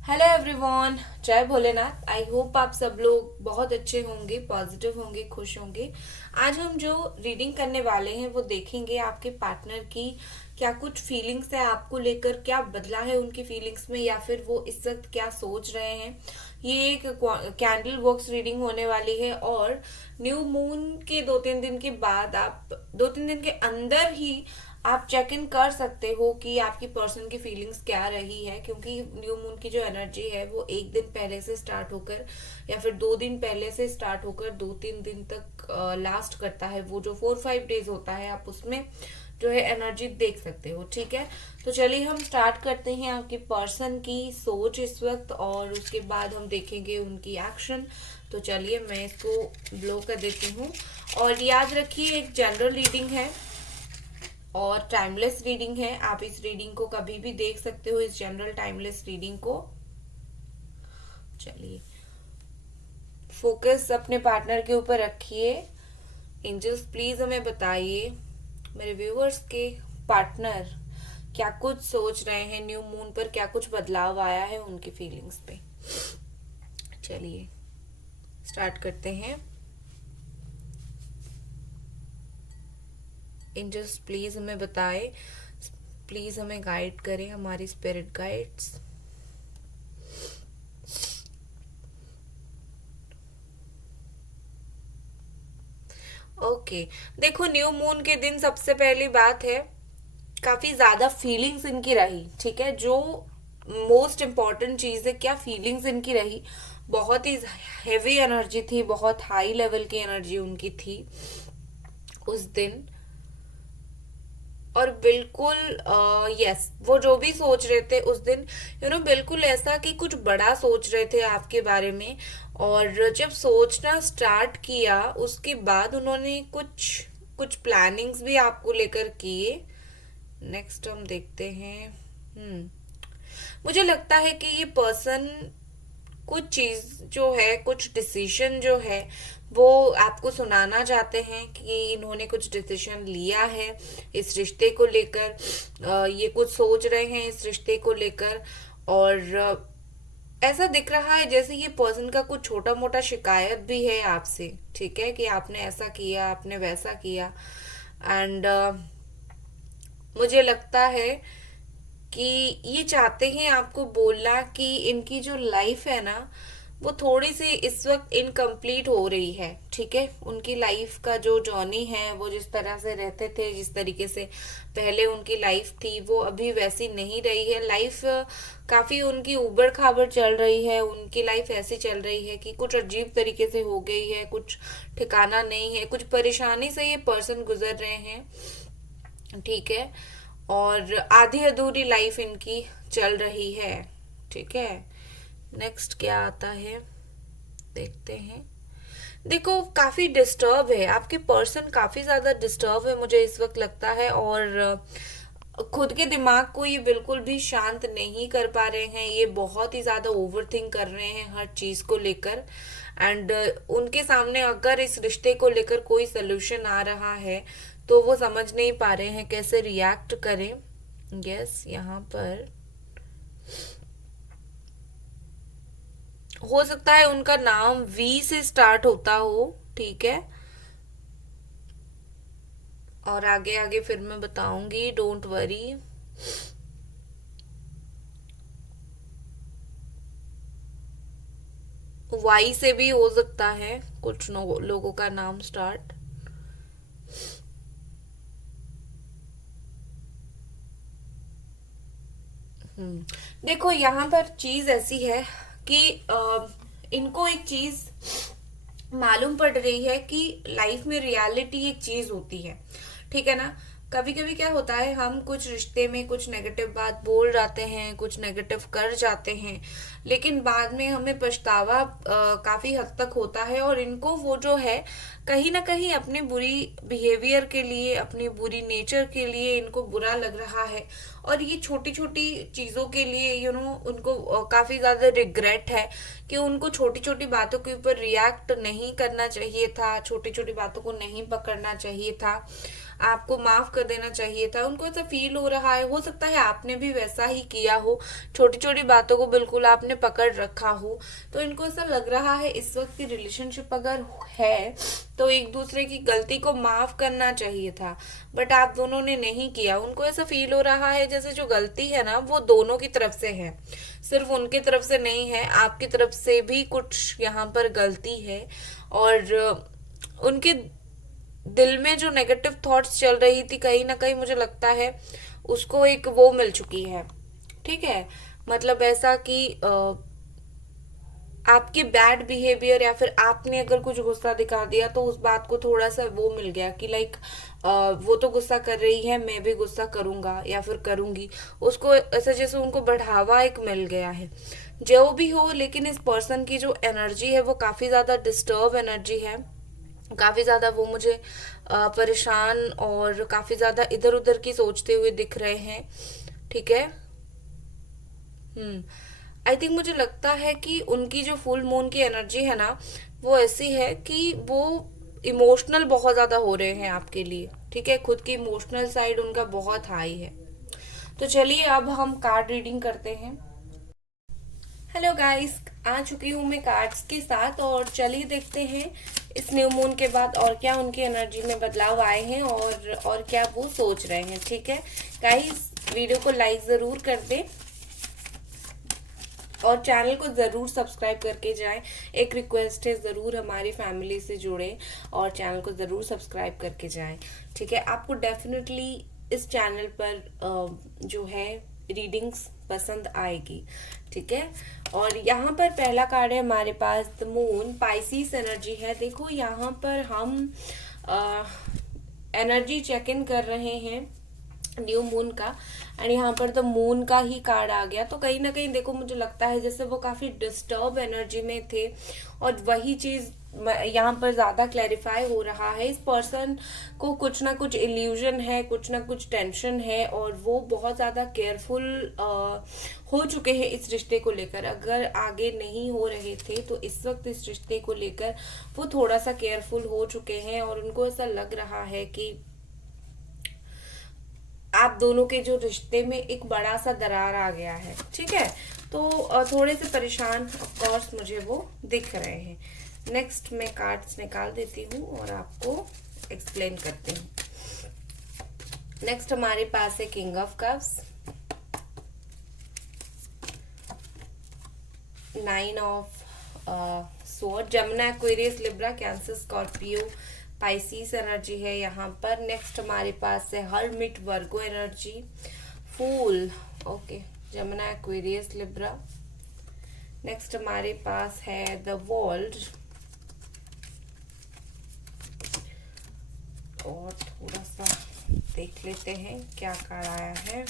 Hello everyone, जय Bholenath. I hope आप सब लोग बहुत अच्छे होंगे, पॉजिटिव होंगे, खुश होंगे। आज हम जो रीडिंग करने वाले हैं वो देखेंगे आपके पार्टनर की क्या कुछ फीलिंग्स है आपको लेकर, क्या बदला है उनकी फीलिंग्स में, या फिर वो इस वक्त क्या सोच रहे हैं। ये एक कैंडल बॉक्स रीडिंग होने वाली है और न्यू मून के 2-3 दिन के बाद, आप 2-3 दिन के अंदर ही आप चेक इन कर सकते हो कि आपकी पर्सन की फीलिंग्स क्या रही है, क्योंकि न्यू मून की जो एनर्जी है वो 1 दिन पहले से स्टार्ट होकर या फिर 2 दिन पहले से स्टार्ट होकर 2-3 दिन तक लास्ट करता है। वो जो 4-5 डेज होता है, आप उसमें जो है एनर्जी देख सकते हो। ठीक है, तो चलिए हम स्टार्ट करते हैं आपकी पर्सन की सोच इस वक्त, और उसके बाद हम देखेंगे उनकी एक्शन। तो चलिए मैं इसको ब्लो कर देती हूँ। और याद रखिए, एक जनरल रीडिंग है और टाइमलेस रीडिंग है। आप इस रीडिंग को कभी भी देख सकते हो, इस जनरल टाइमलेस रीडिंग को। चलिए, फोकस अपने पार्टनर के ऊपर रखिए। एंजल्स प्लीज हमें बताइए मेरे व्यूअर्स के पार्टनर क्या कुछ सोच रहे हैं, न्यू मून पर क्या कुछ बदलाव आया है उनकी फीलिंग्स पे। चलिए स्टार्ट करते हैं। एंजल्स प्लीज हमें बताएं, प्लीज हमें गाइड करें, हमारी स्पिरिट गाइड्स। ओके, देखो न्यू मून के दिन सबसे पहली बात है, काफी ज्यादा फीलिंग्स इनकी रही। ठीक है, जो मोस्ट इम्पॉर्टेंट चीज है, क्या फीलिंग्स इनकी रही। बहुत ही हेवी एनर्जी थी, बहुत हाई लेवल की एनर्जी उनकी थी उस दिन। और बिल्कुल यस, वो जो भी सोच रहे थे उस दिन, बिल्कुल ऐसा कि कुछ बड़ा सोच रहे थे आपके बारे में। और जब सोचना स्टार्ट किया उसके बाद उन्होंने कुछ कुछ प्लानिंग्स भी आपको लेकर किए। नेक्स्ट हम देखते हैं। मुझे लगता है कि ये पर्सन कुछ चीज जो है, कुछ डिसीजन जो है वो आपको सुनाना चाहते हैं कि इन्होंने कुछ डिसीजन लिया है इस रिश्ते को लेकर। ये कुछ सोच रहे हैं इस रिश्ते को लेकर। और ऐसा दिख रहा है जैसे ये पर्सन का कुछ छोटा मोटा शिकायत भी है आपसे। ठीक है, कि आपने ऐसा किया, आपने वैसा किया। एंड मुझे लगता है कि ये चाहते हैं आपको बोलना कि इनकी जो लाइफ है ना, वो थोड़ी सी इस वक्त इनकम्प्लीट हो रही है। ठीक है, उनकी लाइफ का जो जर्नी है, वो जिस तरह से रहते थे, जिस तरीके से पहले उनकी लाइफ थी, वो अभी वैसी नहीं रही है। लाइफ काफी उनकी उबड़ खाबड़ चल रही है। उनकी लाइफ ऐसी चल रही है कि कुछ अजीब तरीके से हो गई है, कुछ ठिकाना नहीं है, कुछ परेशानी से ये पर्सन गुजर रहे हैं। ठीक है, और आधी अधूरी लाइफ इनकी चल रही है। ठीक है, नेक्स्ट क्या आता है देखते हैं। देखो, काफी डिस्टर्ब है आपके पर्सन, काफी ज्यादा डिस्टर्ब है मुझे इस वक्त लगता है। और खुद के दिमाग को ये बिल्कुल भी शांत नहीं कर पा रहे हैं। ये बहुत ही ज्यादा ओवर थिंक कर रहे हैं हर चीज को लेकर। एंड उनके सामने अगर इस रिश्ते को लेकर कोई सोल्यूशन आ रहा है तो वो समझ नहीं पा रहे हैं कैसे रिएक्ट करें। यस, यहाँ पर हो सकता है उनका नाम वी से स्टार्ट होता हो। ठीक है, और आगे आगे फिर मैं बताऊंगी, डोंट वरी। वाई से भी हो सकता है कुछ लोगों का नाम स्टार्ट। देखो, यहाँ पर चीज ऐसी है कि इनको एक चीज मालूम पड़ रही है कि लाइफ में रियलिटी एक चीज होती है। ठीक है ना, कभी कभी क्या होता है, हम कुछ रिश्ते में कुछ नेगेटिव बात बोल जाते हैं, कुछ नेगेटिव कर जाते हैं, लेकिन बाद में हमें पछतावा काफी हद तक होता है। और इनको वो जो है, कहीं ना कहीं अपने बुरी बिहेवियर के लिए, अपनी बुरी नेचर के लिए इनको बुरा लग रहा है। और ये छोटी छोटी चीजों के लिए उनको काफी ज्यादा रिग्रेट है कि उनको छोटी छोटी बातों के ऊपर रिएक्ट नहीं करना चाहिए था, छोटी छोटी बातों को नहीं पकड़ना चाहिए था। आपको माफ कर देना चाहिए था। उनको ऐसा फील हो रहा है, हो सकता है आपने भी वैसा ही किया हो, छोटी छोटी बातों को बिल्कुल आपने पकड़ रखा हो। तो इनको ऐसा लग रहा है इस वक्त की रिलेशनशिप अगर है तो एक दूसरे की गलती को माफ करना चाहिए था, बट आप दोनों ने नहीं किया। उनको ऐसा फील हो रहा है जैसे जो गलती है ना वो दोनों की तरफ से है, सिर्फ उनकी तरफ से नहीं है, आपकी तरफ से भी कुछ यहाँ पर गलती है। और उनके दिल में जो नेगेटिव थॉट्स चल रही थी कहीं ना कहीं मुझे लगता है उसको एक वो मिल चुकी है। ठीक है, मतलब ऐसा कि आपके बैड बिहेवियर या फिर आपने अगर कुछ गुस्सा दिखा दिया तो उस बात को थोड़ा सा वो मिल गया कि लाइक वो तो गुस्सा कर रही है, मैं भी गुस्सा करूंगा या फिर करूंगी, उसको ऐसा जैसे उनको बढ़ावा एक मिल गया है। जो भी हो, लेकिन इस पर्सन की जो एनर्जी है वो काफी ज्यादा डिस्टर्ब एनर्जी है, काफी ज्यादा वो मुझे परेशान और काफी ज्यादा इधर उधर की सोचते हुए दिख रहे हैं। ठीक है। आई थिंक मुझे लगता है कि उनकी जो फुल मून की एनर्जी है ना वो ऐसी है कि वो इमोशनल बहुत ज्यादा हो रहे हैं आपके लिए। ठीक है, खुद की इमोशनल साइड उनका बहुत हाई है। तो चलिए अब हम कार्ड रीडिंग करते हैं। हेलो गाइस, आ चुकी हूँ मैं कार्ड्स के साथ और चलिए देखते हैं इस न्यू मून के बाद और क्या उनकी एनर्जी में बदलाव आए हैं और क्या वो सोच रहे हैं। ठीक है गाइस, वीडियो को लाइक जरूर कर दें और चैनल को जरूर सब्सक्राइब करके जाएं। एक रिक्वेस्ट है, जरूर हमारी फैमिली से जुड़े और चैनल को जरूर सब्सक्राइब करके जाएं। ठीक है, आपको डेफिनेटली इस चैनल पर जो है रीडिंग्स पसंद आएगी। ठीक है, और यहाँ पर पहला कार्ड है हमारे पास द मून, पाइसिस एनर्जी है। देखो यहाँ पर हम एनर्जी चेक इन कर रहे हैं न्यू मून का, एंड यहाँ पर तो मून का ही कार्ड आ गया। तो कहीं ना कहीं देखो मुझे लगता है जैसे वो काफी डिस्टर्ब एनर्जी में थे और वही चीज यहाँ पर ज्यादा क्लैरिफाई हो रहा है। इस पर्सन को कुछ ना कुछ इल्यूजन है, कुछ ना कुछ टेंशन है और वो बहुत ज्यादा केयरफुल हो चुके हैं इस रिश्ते को लेकर। अगर आगे नहीं हो रहे थे तो इस वक्त इस रिश्ते को लेकर वो थोड़ा सा केयरफुल हो चुके हैं और उनको ऐसा लग रहा है कि आप दोनों के जो रिश्ते में एक बड़ा सा दरार आ गया है। ठीक है, तो थोड़े से परेशान ऑफ कोर्स मुझे वो दिख रहे हैं। नेक्स्ट मैं कार्ड्स निकाल देती हूँ और आपको एक्सप्लेन करती हूँ। नेक्स्ट हमारे पास है king of cups, 9 of sword, जमुना, Aquarius, Libra, Cancer, Scorpio, Pisces energy है यहाँ पर। नेक्स्ट हमारे पास है Hermit, Virgo energy, fool, okay, जमुना, एक्वेरियस, लिब्रा। नेक्स्ट हमारे पास है द वर्ल्ड और थोड़ा सा देख लेते हैं क्या कार्ड आया है।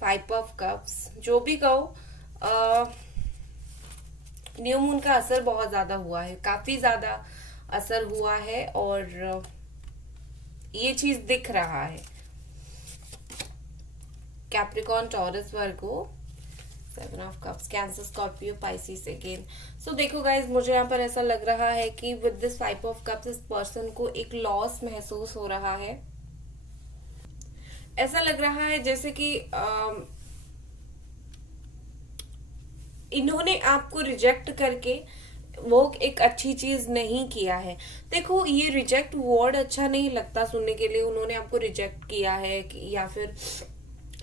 5 ऑफ कप्स, जो भी कहो न्यू मून का असर बहुत ज्यादा हुआ है, काफी ज्यादा असर हुआ है और ये चीज दिख रहा है। Capricorn, Taurus, Virgo, 7 of cups, Cancer, Scorpio, Pisces again. So देखो गाइज, मुझे यहाँ पर ऐसा लग रहा है कि विद दिस 5 ऑफ कप्स इस पर्सन को एक लॉस महसूस हो रहा है। ऐसा लग रहा है जैसे कि इन्होंने आपको रिजेक्ट करके वो एक अच्छी चीज नहीं किया है। देखो ये रिजेक्ट वर्ड अच्छा नहीं लगता सुनने के लिए, उन्होंने आपको रिजेक्ट किया है या फिर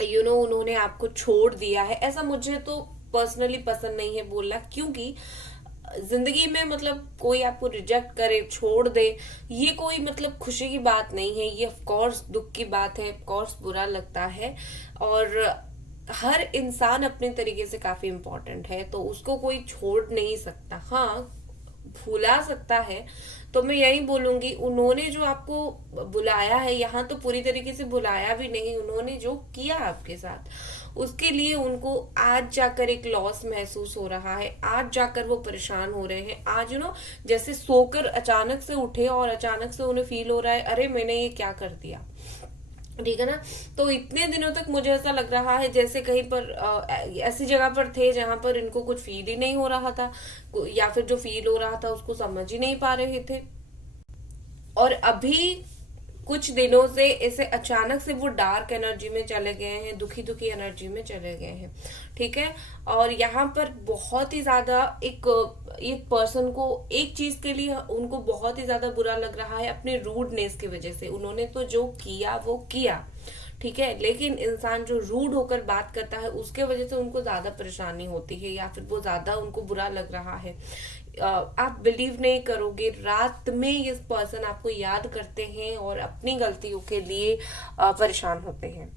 उन्होंने आपको छोड़ दिया है, ऐसा मुझे तो पर्सनली पसंद नहीं है बोलना। क्योंकि जिंदगी में मतलब कोई आपको रिजेक्ट करे, छोड़ दे, ये कोई मतलब खुशी की बात नहीं है, ये ऑफ कोर्स दुख की बात है, ऑफ कोर्स बुरा लगता है। और हर इंसान अपने तरीके से काफी इम्पोर्टेंट है तो उसको कोई छोड़ नहीं सकता। हाँ, भुला सकता है। तो मैं यही बोलूंगी, उन्होंने जो आपको बुलाया है यहाँ तो पूरी तरीके से बुलाया भी नहीं, उन्होंने जो किया आपके साथ उसके लिए उनको आज जाकर एक लॉस महसूस हो रहा है, आज जाकर वो परेशान हो रहे हैं। आज जैसे सोकर अचानक से उठे और अचानक से उन्हें फील हो रहा है अरे मैंने ये क्या कर दिया। ठीक है ना, तो इतने दिनों तक मुझे ऐसा लग रहा है जैसे कहीं पर ऐसी जगह पर थे जहां पर इनको कुछ फील ही नहीं हो रहा था या फिर जो फील हो रहा था उसको समझ ही नहीं पा रहे थे। और अभी कुछ दिनों से ऐसे अचानक से वो डार्क एनर्जी में चले गए हैं, दुखी दुखी एनर्जी में चले गए हैं। ठीक है। और यहाँ पर बहुत ही ज्यादा एक पर्सन को एक चीज के लिए उनको बहुत ही ज्यादा बुरा लग रहा है, अपने रूडनेस की वजह से। उन्होंने तो जो किया वो किया, ठीक है, लेकिन इंसान जो रूड होकर बात करता है उसके वजह से उनको ज्यादा परेशानी होती है, या फिर वो ज्यादा उनको बुरा लग रहा है। आप बिलीव नहीं करोगे, रात में ये पर्सन आपको याद करते हैं और अपनी गलतियों के लिए परेशान होते हैं।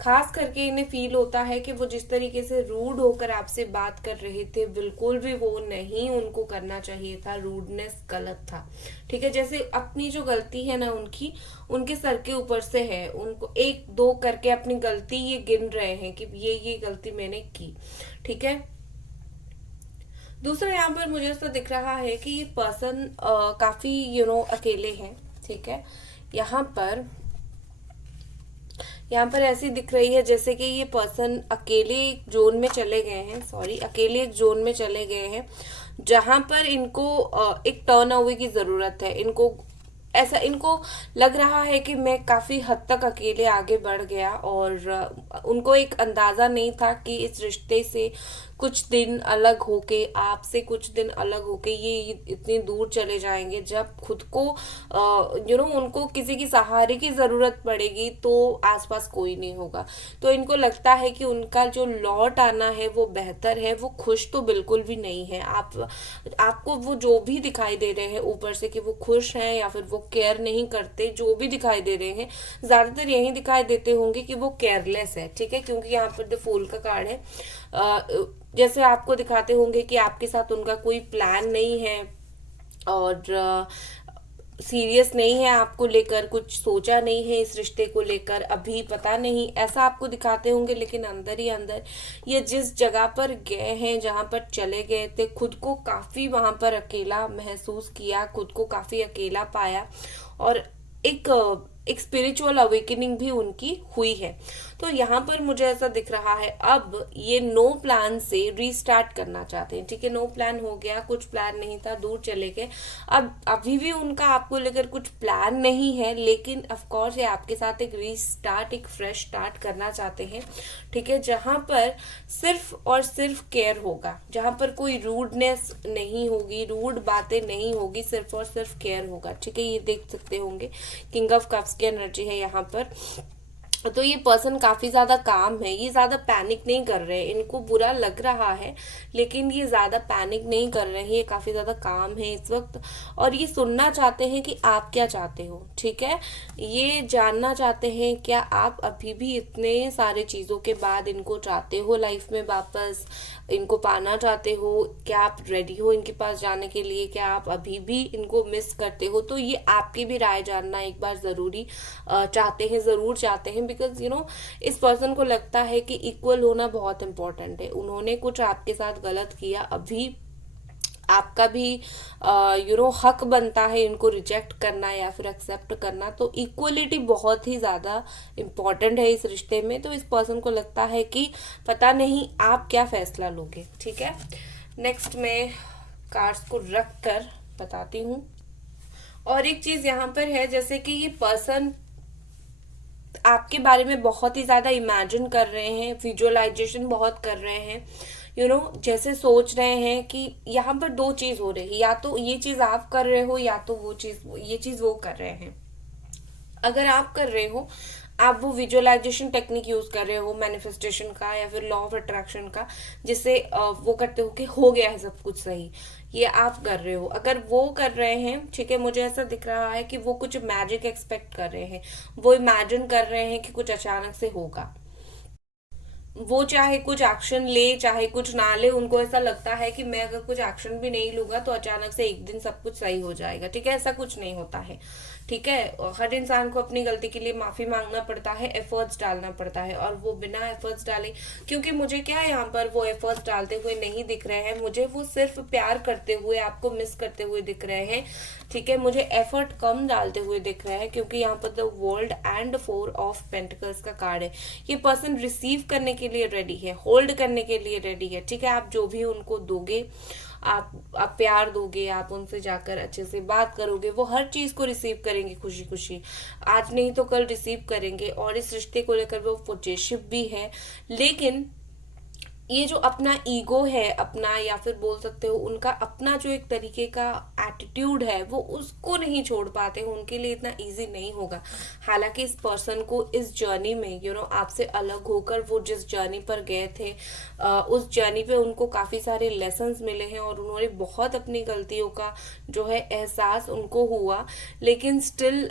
खास करके इन्हें फील होता है कि वो जिस तरीके से रूड होकर आपसे बात कर रहे थे, बिल्कुल भी वो नहीं उनको करना चाहिए था, रूडनेस गलत था। ठीक है, जैसे अपनी जो गलती है ना उनकी, उनके सर के ऊपर से है, उनको एक दो करके अपनी गलती ये गिन रहे हैं कि ये गलती मैंने की। ठीक है। दूसरा यहाँ पर मुझे ऐसा दिख रहा है कि ये पर्सन काफी अकेले हैं। ठीक है। यहाँ पर यहाँ पर ऐसी दिख रही है जैसे कि ये पर्सन अकेले एक जोन में चले गए हैं, अकेले एक जोन में चले गए हैं जहां पर इनको एक टर्न अवे की जरूरत है। इनको लग रहा है कि मैं काफी हद तक अकेले आगे बढ़ गया, और उनको एक अंदाजा नहीं था कि इस रिश्ते से कुछ दिन अलग होके, आपसे कुछ दिन अलग होके ये इतनी दूर चले जाएंगे। जब खुद को उनको किसी की सहारे की जरूरत पड़ेगी तो आसपास कोई नहीं होगा। तो इनको लगता है कि उनका जो लौट आना है वो बेहतर है। वो खुश तो बिल्कुल भी नहीं है। आपको वो जो भी दिखाई दे रहे हैं ऊपर से कि वो खुश हैं या फिर वो केयर नहीं करते, जो भी दिखाई दे रहे हैं ज्यादातर यही दिखाई देते होंगे कि वो केयरलेस है। ठीक है, क्योंकि यहाँ पर द फूल का कार्ड है। जैसे आपको दिखाते होंगे कि आपके साथ उनका कोई प्लान नहीं है और सीरियस नहीं है, आपको लेकर कुछ सोचा नहीं है, इस रिश्ते को लेकर अभी पता नहीं, ऐसा आपको दिखाते होंगे। लेकिन अंदर ही अंदर ये जिस जगह पर गए हैं, जहां पर चले गए थे, खुद को काफी वहां पर अकेला महसूस किया, खुद को काफी अकेला पाया, और एक स्पिरिचुअल अवेकनिंग भी उनकी हुई है। तो यहाँ पर मुझे ऐसा दिख रहा है अब ये नो प्लान से रीस्टार्ट करना चाहते हैं। ठीक है, नो प्लान हो गया, कुछ प्लान नहीं था, दूर चले गए। अब अभी भी उनका आपको लेकर कुछ प्लान नहीं है, लेकिन ऑफ कोर्स ये आपके साथ एक रीस्टार्ट, एक फ्रेश स्टार्ट करना चाहते हैं। ठीक है, जहां पर सिर्फ और सिर्फ केयर होगा, जहां पर कोई रूडनेस नहीं होगी, रूड बातें नहीं होगी, सिर्फ और सिर्फ केयर होगा। ठीक है, ये देख सकते होंगे किंग ऑफ कप्स की एनर्जी है यहाँ पर। तो ये पर्सन काफी ज्यादा काम है, ये ज्यादा पैनिक नहीं कर रहे हैं। इनको बुरा लग रहा है लेकिन ये ज्यादा पैनिक नहीं कर रहे हैं, ये काफी ज्यादा काम है इस वक्त, और ये सुनना चाहते हैं कि आप क्या चाहते हो। ठीक है, ये जानना चाहते हैं क्या आप अभी भी इतने सारे चीजों के बाद इनको चाहते हो लाइफ में वापस, इनको पाना चाहते हो, क्या आप रेडी हो इनके पास जाने के लिए, क्या आप अभी भी इनको मिस करते हो। तो ये आपकी भी राय जानना एक बार जरूरी जरूर चाहते हैं, बिकॉज इस पर्सन को लगता है कि इक्वल होना बहुत इंपॉर्टेंट है। उन्होंने कुछ आपके साथ गलत किया, अभी आपका भी हक बनता है इनको रिजेक्ट करना या फिर एक्सेप्ट करना। तो इक्वलिटी बहुत ही ज्यादा इम्पोर्टेंट है इस रिश्ते में। तो इस पर्सन को लगता है कि पता नहीं आप क्या फैसला लोगे। ठीक है, नेक्स्ट मैं कार्ड्स को रख कर बताती हूँ। और एक चीज यहाँ पर है, जैसे कि ये पर्सन आपके बारे में बहुत ही ज्यादा इमेजिन कर रहे हैं, विजुअलाइजेशन बहुत कर रहे हैं, जैसे सोच रहे हैं कि यहाँ पर दो चीज हो रही है, या तो ये चीज आप कर रहे हो या तो ये चीज वो कर रहे हैं। अगर आप कर रहे हो, आप वो विजुअलाइजेशन टेक्निक यूज कर रहे हो मैनिफेस्टेशन का या फिर लॉ ऑफ अट्रैक्शन का, जिससे वो करते हो कि हो गया है सब कुछ सही, ये आप कर रहे हो। अगर वो कर रहे हैं, ठीक है, मुझे ऐसा दिख रहा है कि वो कुछ मैजिक एक्सपेक्ट कर रहे हैं, वो इमेजिन कर रहे हैं कि कुछ अचानक से होगा। वो चाहे कुछ एक्शन ले चाहे कुछ ना ले, उनको ऐसा लगता है कि मैं अगर कुछ एक्शन भी नहीं लूंगा तो अचानक से एक दिन सब कुछ सही हो जाएगा। ठीक है, ऐसा कुछ नहीं होता है। ठीक है, हर इंसान को अपनी गलती के लिए माफी मांगना पड़ता है, एफर्ट्स डालना पड़ता है, और वो बिना एफर्ट्स डाले, क्योंकि मुझे क्या है यहाँ पर वो एफर्ट्स डालते हुए नहीं दिख रहे हैं, मुझे वो सिर्फ प्यार करते हुए, आपको मिस करते हुए दिख रहे हैं। ठीक है, मुझे एफर्ट कम डालते हुए दिख रहे हैं, क्योंकि यहाँ पर the world and 4 of pentacles का कार्ड है। ये पर्सन रिसीव करने के लिए रेडी है, होल्ड करने के लिए रेडी है। ठीक है, आप जो भी उनको दोगे आप प्यार दोगे, आप उनसे जाकर अच्छे से बात करोगे, वो हर चीज को रिसीव करेंगे खुशी खुशी, आज नहीं तो कल रिसीव करेंगे। और इस रिश्ते को लेकर वो पॉजिटिव भी है। लेकिन ये जो अपना ईगो है अपना, या फिर बोल सकते हो उनका अपना जो एक तरीके का एटीट्यूड है, वो उसको नहीं छोड़ पाते हैं, उनके लिए इतना इजी नहीं होगा। हालांकि इस पर्सन को इस जर्नी में आपसे अलग होकर वो जिस जर्नी पर गए थे, उस जर्नी पे उनको काफी सारे लेसन्स मिले हैं और उन्होंने बहुत अपनी गलतियों का जो है एहसास उनको हुआ। लेकिन स्टिल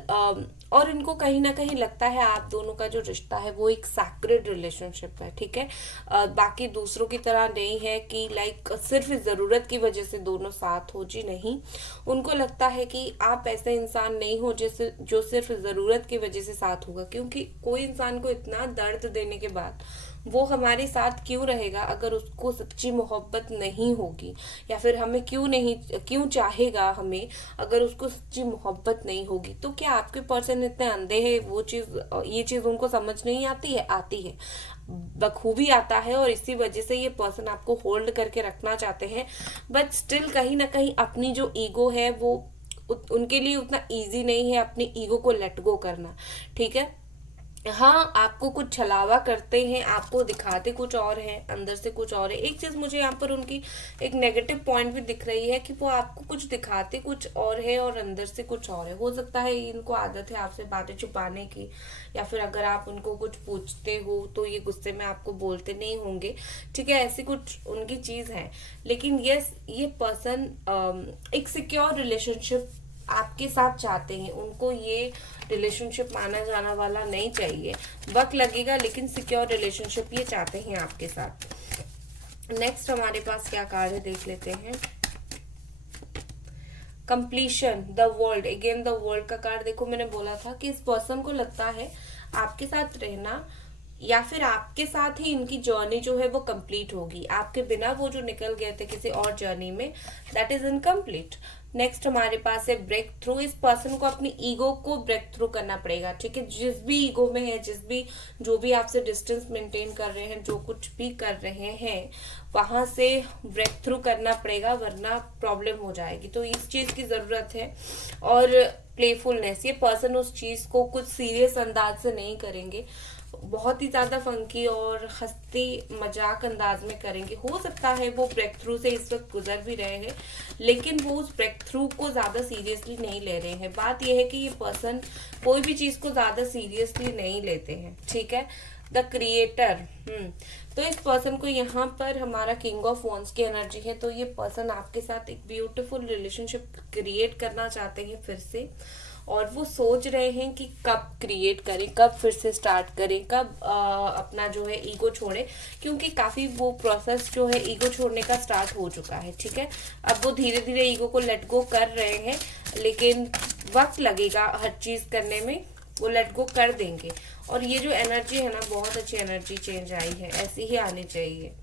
और इनको कहीं ना कहीं लगता है आप दोनों का जो रिश्ता है वो एक सैक्रेड रिलेशनशिप है, ठीक है। बाकी दूसरों की तरह नहीं है कि लाइक सिर्फ जरूरत की वजह से दोनों साथ हो, जी नहीं। उनको लगता है कि आप ऐसे इंसान नहीं हो जैसे जो सिर्फ जरूरत की वजह से साथ होगा, क्योंकि कोई इंसान को इतना दर्द देने के बाद वो हमारे साथ क्यों रहेगा अगर उसको सच्ची मोहब्बत नहीं होगी, या फिर हमें क्यों चाहेगा हमें अगर उसको सच्ची मोहब्बत नहीं होगी। तो क्या आपके पर्सन इतने अंधे हैं, ये चीज उनको समझ नहीं आती है? आती है, बखूबी आता है। और इसी वजह से ये पर्सन आपको होल्ड करके रखना चाहते हैं, बट स्टिल कहीं ना कहीं अपनी जो ईगो है वो उनके लिए उतना इजी नहीं है अपनी ईगो को लेट गो करना, ठीक है। हाँ, आपको कुछ छलावा करते हैं, आपको दिखाते कुछ और है, अंदर से कुछ और है। एक चीज मुझे यहाँ पर उनकी एक नेगेटिव पॉइंट भी दिख रही है कि वो आपको कुछ दिखाते कुछ और है और अंदर से कुछ और है। हो सकता है इनको आदत है आपसे बातें छुपाने की, या फिर अगर आप उनको कुछ पूछते हो तो ये गुस्से में आपको बोलते नहीं होंगे, ठीक है, ऐसी कुछ उनकी चीज है। लेकिन यस, ये पर्सन एक सिक्योर रिलेशनशिप आपके साथ चाहते हैं। उनको ये रिलेशनशिप माना जाना वाला नहीं चाहिए, वक्त लगेगा, लेकिन सिक्योर रिलेशनशिप ये चाहते हैं आपके साथ। नेक्स्ट हमारे पास क्या कार्ड है देख लेते हैं। Completion, the world, again the world का कार्ड। देखो, मैंने बोला था कि इस पर्सन को लगता है आपके साथ रहना या फिर आपके साथ ही इनकी जर्नी जो है वो कंप्लीट होगी। आपके बिना वो जो निकल गए थे किसी और जर्नी में, दैट इज इनकम्प्लीट। नेक्स्ट हमारे पास है ब्रेक थ्रू। इस पर्सन को अपनी ईगो को ब्रेक थ्रू करना पड़ेगा, ठीक है। जिस भी ईगो में है, जो भी आपसे डिस्टेंस मेंटेन कर रहे हैं, जो कुछ भी कर रहे हैं, वहां से ब्रेक थ्रू करना पड़ेगा, वरना प्रॉब्लम हो जाएगी। तो इस चीज की जरूरत है। और प्लेफुलनेस, ये पर्सन उस चीज को कुछ सीरियस अंदाज से नहीं करेंगे, बहुत ही ज्यादा फंकी और हंसती मजाक अंदाज में करेंगे। हो सकता है वो ब्रेक थ्रू से इस वक्त गुजर भी रहे हैं, लेकिन वो उस ब्रेक थ्रू को ज्यादा सीरियसली नहीं ले रहे हैं। बात यह है कि ये पर्सन कोई भी चीज को ज्यादा सीरियसली नहीं लेते हैं, ठीक है। द क्रिएटर, तो इस पर्सन को यहाँ पर हमारा किंग ऑफ वॉन्ड्स की एनर्जी है। तो ये पर्सन आपके साथ एक ब्यूटीफुल रिलेशनशिप क्रिएट करना चाहते हैं फिर से, और वो सोच रहे हैं कि कब क्रिएट करें, कब फिर से स्टार्ट करें, कब अपना जो है ईगो छोड़े, क्योंकि काफी वो प्रोसेस जो है ईगो छोड़ने का स्टार्ट हो चुका है, ठीक है। अब वो धीरे धीरे ईगो को लेट गो कर रहे हैं, लेकिन वक्त लगेगा हर चीज करने में, वो लेट गो कर देंगे। और ये जो एनर्जी है ना, बहुत अच्छी एनर्जी चेंज आई है, ऐसी ही आनी चाहिए।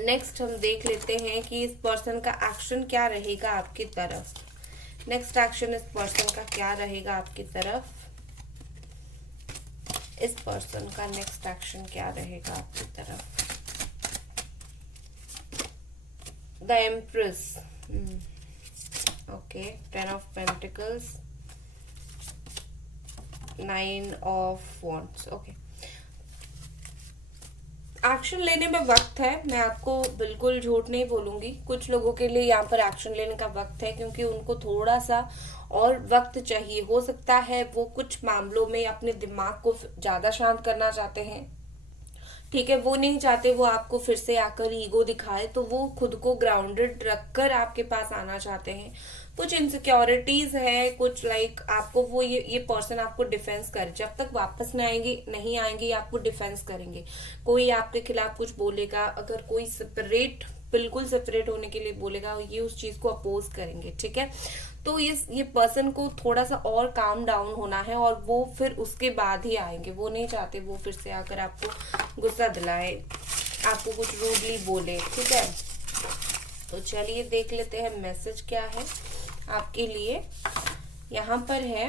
नेक्स्ट हम देख लेते हैं कि इस पर्सन का एक्शन क्या रहेगा आपकी तरफ। नेक्स्ट एक्शन इस पर्सन का क्या रहेगा आपकी तरफ। इस पर्सन का नेक्स्ट एक्शन क्या रहेगा आपकी तरफ। The empress, okay, 10 of pentacles, 9 of wands, okay. Action लेने में वक्त है, मैं आपको बिल्कुल झूठ नहीं बोलूंगी। कुछ लोगों के लिए यहाँ पर एक्शन लेने का वक्त है, क्योंकि उनको थोड़ा सा और वक्त चाहिए। हो सकता है वो कुछ मामलों में अपने दिमाग को ज्यादा शांत करना चाहते हैं, ठीक है। वो नहीं चाहते वो आपको फिर से आकर ईगो दिखाए, तो वो खुद को ग्राउंडेड रखकर आपके पास आना चाहते हैं। कुछ इनसिक्योरिटीज है, कुछ लाइक आपको वो ये पर्सन आपको डिफेंस करे, जब तक वापस नहीं आएंगे आपको डिफेंस करेंगे। कोई आपके खिलाफ कुछ बोलेगा, अगर कोई बिल्कुल सेपरेट होने के लिए बोलेगा, ये उस चीज को अपोज करेंगे, ठीक है। तो ये पर्सन को थोड़ा सा और काम डाउन होना है, और वो फिर उसके बाद ही आएंगे। वो नहीं चाहते वो फिर से आकर आपको गुस्सा दिलाए, आपको कुछ रूडली बोले, ठीक है। तो चलिए देख लेते हैं मैसेज क्या है आपके लिए। यहाँ पर है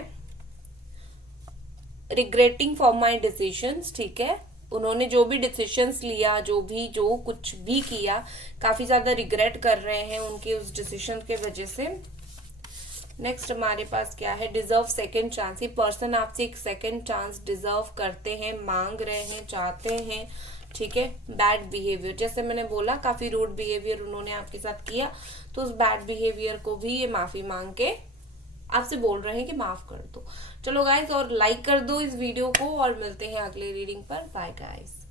रिग्रेटिंग फॉर माई डिसीजंस, ठीक है। उन्होंने जो भी डिसीजंस लिया, जो कुछ भी किया, काफी ज्यादा रिग्रेट कर रहे हैं उनके उस डिसीजन के वजह से। नेक्स्ट हमारे पास क्या है, डिजर्व सेकेंड चांस। ये पर्सन आपसे एक सेकेंड चांस डिजर्व करते हैं, मांग रहे हैं, चाहते हैं, ठीक है। बैड बिहेवियर, जैसे मैंने बोला काफी रूड बिहेवियर उन्होंने आपके साथ किया, तो उस बैड बिहेवियर को भी ये माफी मांग के आपसे बोल रहे हैं कि माफ कर दो। चलो गाइस, और लाइक कर दो इस वीडियो को, और मिलते हैं अगले रीडिंग पर। Bye guys.